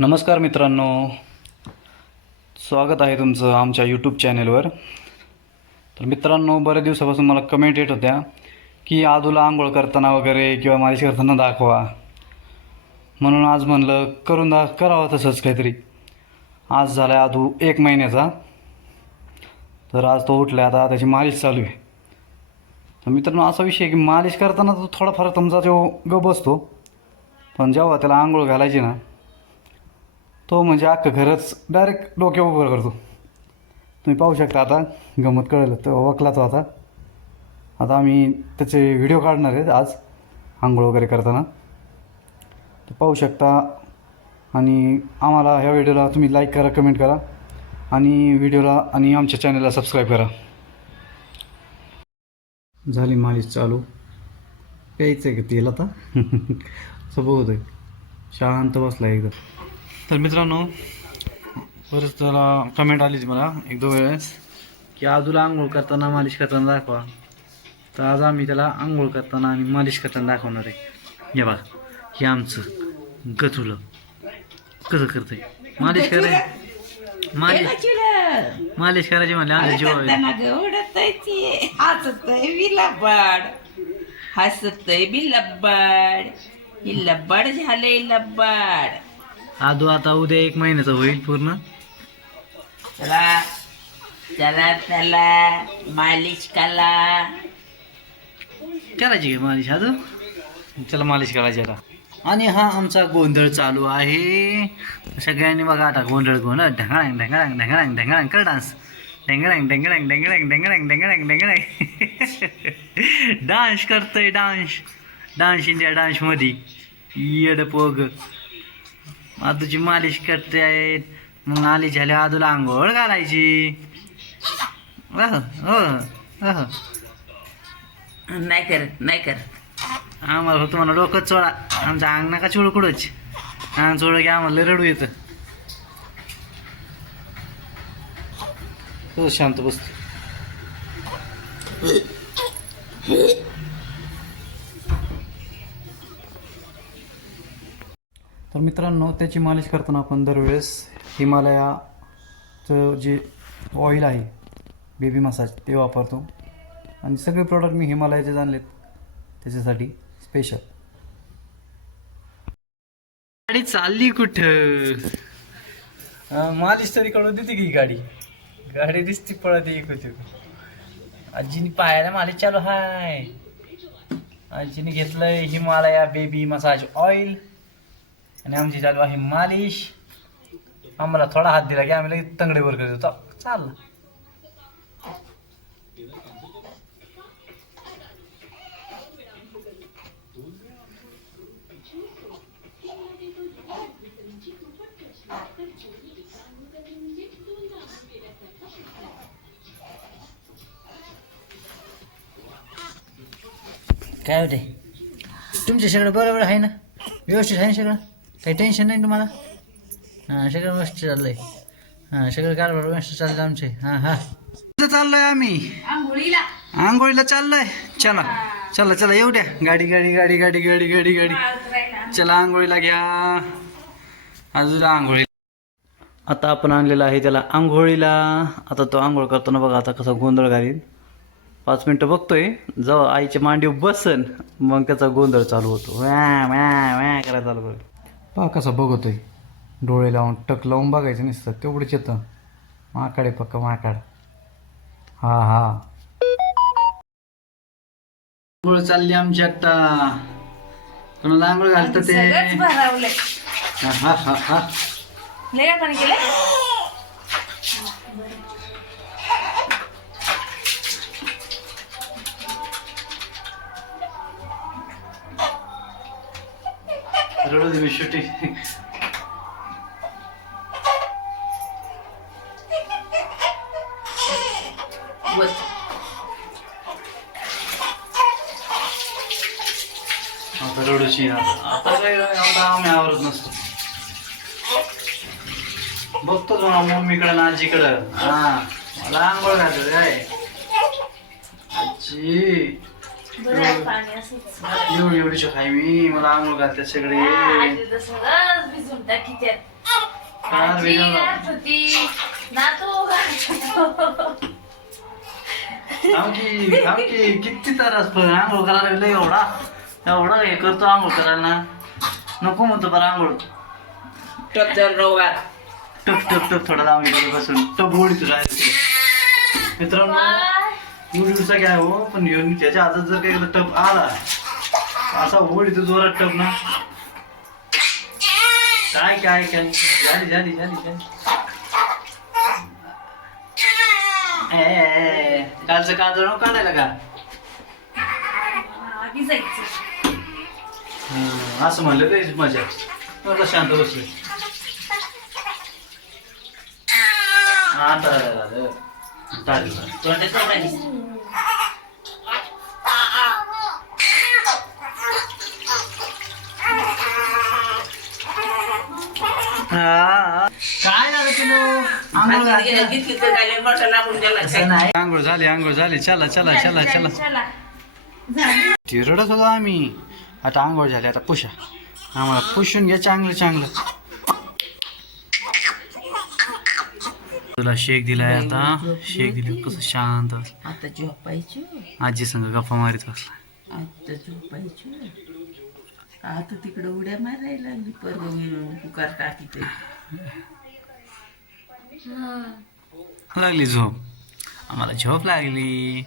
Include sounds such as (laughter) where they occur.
नमस्कार मित्रांनो. स्वागत आहे तुमचं आमच्या यूट्यूब चॅनेलवर तर मित्रांनो बऱ्याच दिवसापासून मला कमेंट येत होत्या की आदूला आंघोळ करताना वगैरे किंवा मालिश करताना दाखवा. म्हणून आज म्हणलं करून दा करावं तसंच काहीतरी. आज झाला आहे आदू एक महिन्याचा. तर आज तो उठला आता त्याची मालिश चालू आहे. तर मित्रांनो असा विषय की मालिश करताना तो थोडाफार तुमचा जो गप असतो पण जेव्हा त्याला आंघोळ घालायची ना तो म्हणजे अख्खं घरच डायरेक्ट डोक्या उभं करतो. तुम्ही पाहू शकता आता गमत कळलं तो वकला तो आता आता आम्ही त्याचे व्हिडिओ काढणार आहेत आज आंघोळ वगैरे करताना. तर पाहू शकता आणि आम्हाला ह्या व्हिडिओला तुम्ही लाईक करा कमेंट करा आणि व्हिडिओला आणि आमच्या चॅनलला सबस्क्राईब करा. झाली मालिश चालू. प्यायचं आहे का तेल आता? (laughs) असं बघतोय. शांत बसला एकदम. तर मित्रांनो बरंच त्याला कमेंट आलीच मला एक दोन वेळेस की आजूला आंघोळ करताना मालिश करताना दाखवा. तर आज आम्ही त्याला आंघोळ करताना आणि मालिश करताना दाखवणार आहे. हे बघा हे आमचं गथुलं कसं करतंय? मालिश कराय मालिश. मालिश करायची म्हणले आमच्या जीवा हसतय बी लब्बड. हसतय बी लब्बड. ही लब्बड झालंय लब्बड. आदू आता उद्या एक महिन्याचा होईल पूर्ण. चला चला चला मालिश कला करायची का मालिश आदू? चला मालिश करायची आता आणि हा आमचा गोंधळ चालू आहे. सगळ्यांनी बघा आता गोंधळ गोंधळ. ढंगाळंग ढंगाळंग ढंगाळंग ढंगाळंग. कर डान्स. ढेंगळंग ढेंगळंग ढेंगळंग ढेंगळंग ढेंगळंग ढेंगळंग. (laughs) डान्स करतोय डान्स. डान्स इंडिया डान्समध्ये येड पोग आदूची मालिश करते आहेत. मग आली झाली आदूला आंघोळ घालायची. अह. नाही करत नाही करत. आम्हाला फक्त म्हणा डोकं चोळा. आमच्या अंग नका चोळ कुठंच. अंग चोळ की आम्हाला लय रडू येतं. हो शांत बसतो मित्रांनो त्याची मालिश करताना आपण दरवेळेस हिमालयाचं जे ऑइल आहे बेबी मसाज ते वापरतो. आणि सगळे प्रॉडक्ट मी हिमालयाचे आणलेत. त्याच्यासाठी स्पेशल गाडी चालली कुठं? मालिश तरी कळू देते की ही गाडी. गाडी दिसती पळत एक होती आजीने पायाला मालिश चालू हाय आजीने घेतलंय हिमालया बेबी मसाज ऑइल आणि आमची चालू आहे मालिश. आम्हाला थोडा हात दिला की आम्ही लगेच तंगडे वर करतो. चाल काय होते तुमचे सगळं बरोबर आहे ना? व्यवस्थित आहे ना सगळं? काही टेन्शन नाही तुम्हाला? हां सगळं मस्त चाललंय. हां सगळं कारभार मस्त चाललं आमचे. हां हां. कुठं चाललोय आम्ही. आंघोळीला. आंघोळीला चाललोय. चला चला चला येऊ द्या. गाडी गाडी गाडी गाडी गाडी गाडी गाडी. चला आंघोळीला घ्या. अजून आंघोळी. आता आपण आणलेला आहे त्याला आंघोळीला. आता तो आंघोळ करताना बघा आता कसा गोंधळ घालील पाच मिनटं बघतोय. जेव्हा आईच्या मांडीवर बसन मग त्याचा गोंधळ चालू होतो. व्या व्या व्या करायला चालू करतो पहा कसा बघतोय. डोळे लावून टक लावून बघायचं नसतं तेवढंच येतं माकाडे पक्का माकाड. हा हा. आंघोळ चालली आमची आता. कोणाला आंघोळ घालतं ते? सगळंच भरवलंय. हा हा हा हा. लय आपण केलं रडू दे मी बस. आता रडूची आता काय आता आम्ही आवरत नसतो. बघतोच म्हणा मम्मीकडं ना आजीकडं. हा मला आंघोळ घालत काय आजी. एवढी एवढीची खाय मी. मला आंघोळ घालते सगळे. भिजून टाकी वेगळं. होती. किती त्रास पण आंघोळ करायला लय एवढा एवढा हे करतो आंघोळ करायला. ना नको म्हणतो बरं आंघोळ. टप जर रोगात टप टप टप थोडा इकडे बसून. टप ओढी तुला मित्रांनो एवढी घ्या हो पण येऊन त्याच्या हातात जर काही टप आला असा ओढी तो जोरात टप ना. काय काय काय? झाली झाली झाली झाली. ए, ए, ए, कालचं काजळ नको काढायला का? हा, हं, असं म्हणलं लयच मजा. एवढं शांत बसले आता. चवडायची काय झालं तुला आंघोळ झाली आंघोळ झाली. चला चला चला चला चला झाली ती रडत होतो आम्ही. आता आंघोळ झाली आता पुशा. आम्हाला पुसून घ्या चांगलं चांगलं. तुला शेक दिलाय आता. शेक दिली कसं शांत. आता झोपायची? आजी संग गप्पा मारित बसला आता झोपायची? आता तिकडे उड्या मारायला लागली परवा पुकार टाकी ते लागली झोप. आम्हाला झोप लागली.